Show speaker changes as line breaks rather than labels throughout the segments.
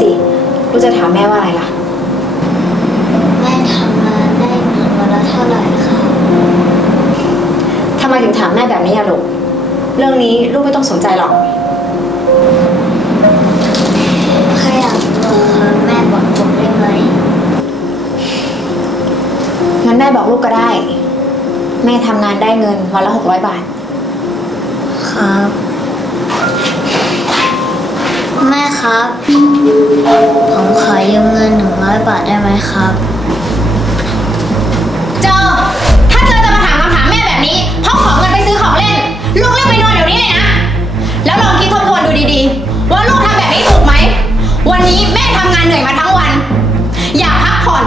สิลูกจะถามแม่ว่าอะไรล่ะ
แม่ทำงานได้เงินวันละเท่าไหร่ครับ
ทำไมถึงถามแม่แบบนี้อะลูก เรื่องนี้ลูกไม่ต้องสนใจหรอก
แค่อยากรู้ครับแม่บอกผมได้ไหม
งั้นแม่บอกลูกก็ได้ แม่ทำงานได้เงินวันละหกร้อยบาท
ครับ แม่ ครับ ผมขอยืมเงินหนึ่งร้อยบาทได้ไหมครับ
เจอ ถ้าเจอจะมาถามคำถามแม่แบบนี้เพราะขอเงินไปซื้อของเล่น ลูกเรียกไปนอนเดี๋ยวนี้เลยนะ แล้วลองคิดทบทวนดูดีๆ ว่าลูกทำแบบนี้ถูกไหม วันนี้แม่ทำงานเหนื่อยมาทั้งวัน อยากพักผ่อน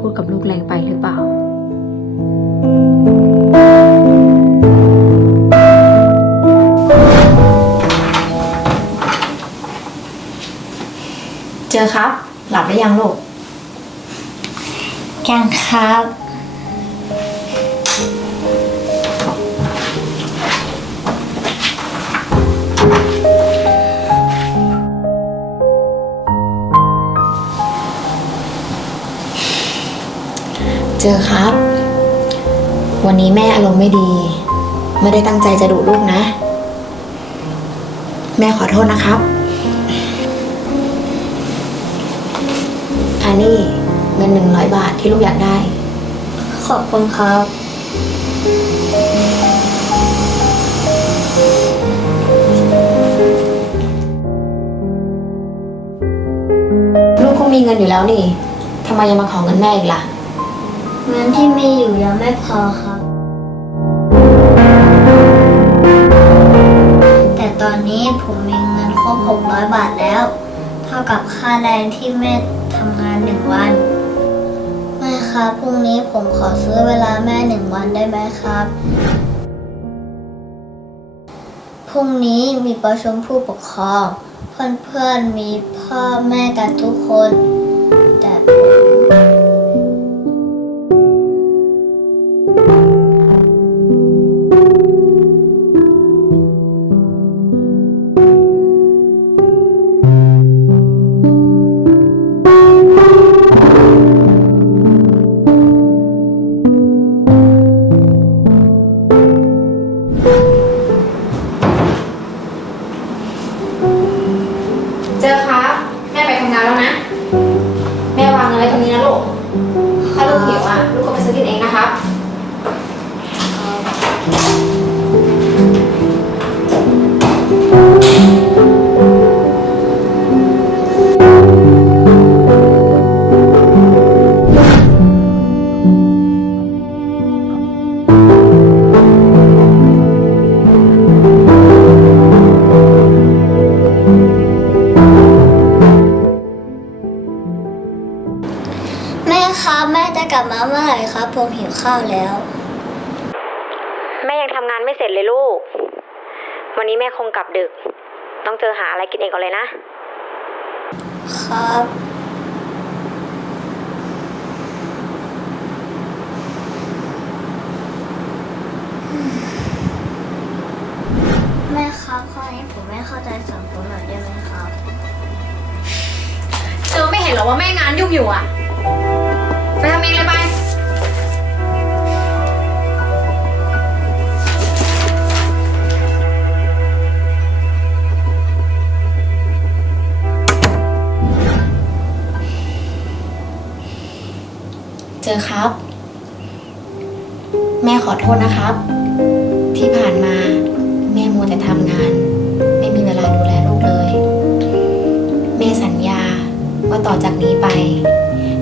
พูดกับลูกแรงไปหรือเปล่า เจอครับ หลับได้ยังลูก
ยังครับ
เจอครับ วันนี้แม่อารมณ์ไม่ดี ไม่ได้ตั้งใจจะดุลูกนะ แม่ขอโทษนะครับ อันนี้เงินหนึ่งร้อยบาทที่ลูกอยากได้
ขอบคุณครับ
ลูกก็มีเงินอยู่แล้วนี่ทำไมยังมาขอเงินแม่อีกล่ะ
เงินที่มีอยู่ยังไม่พอครับ แต่ตอนนี้ผมมีเงินครบ600 บาทแล้ว เท่ากับค่าแรงที่แม่ทำงานหนึ่งวัน แม่ครับพรุ่งนี้ผมขอซื้อเวลาแม่หนึ่งวันได้ไหมครับพรุ่งนี้มีประชุมผู้ปกครอง เพื่อนๆมีพ่อแม่กันทุกคน แต่
น กลับ
มาเมื่อไหร่ครับ ผมหิวข้าวแล้ว
แม่ยังทำงานไม่เสร็จเลยลูก วันนี้แม่คงกลับดึก ต้องเจอหาอะไรกินเองก่อนเลยนะ
ครับ แม่ครับข้อนี้ผมไม่เข้าใจสอนผมหน่อยได้ไหมครับ
เจอไม่เห็นเหรอว่าแม่งานยุ่งอยู่อะ
อครับ แม่ขอโทษนะครับ ที่ผ่านมาแม่มัวแต่ทำงาน ไม่มีเวลาดูแลลูกเลย แม่สัญญาว่าต่อจากนี้ไป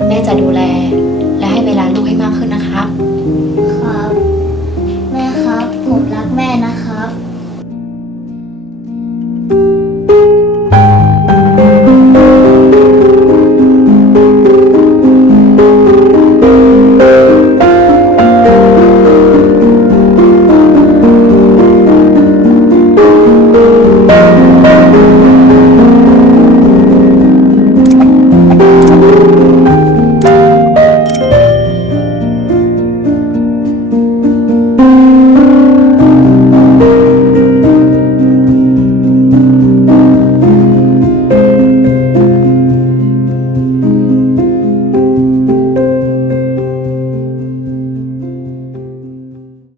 แม่จะดูแลและให้เวลาลูกให้มากขึ้นนะครับ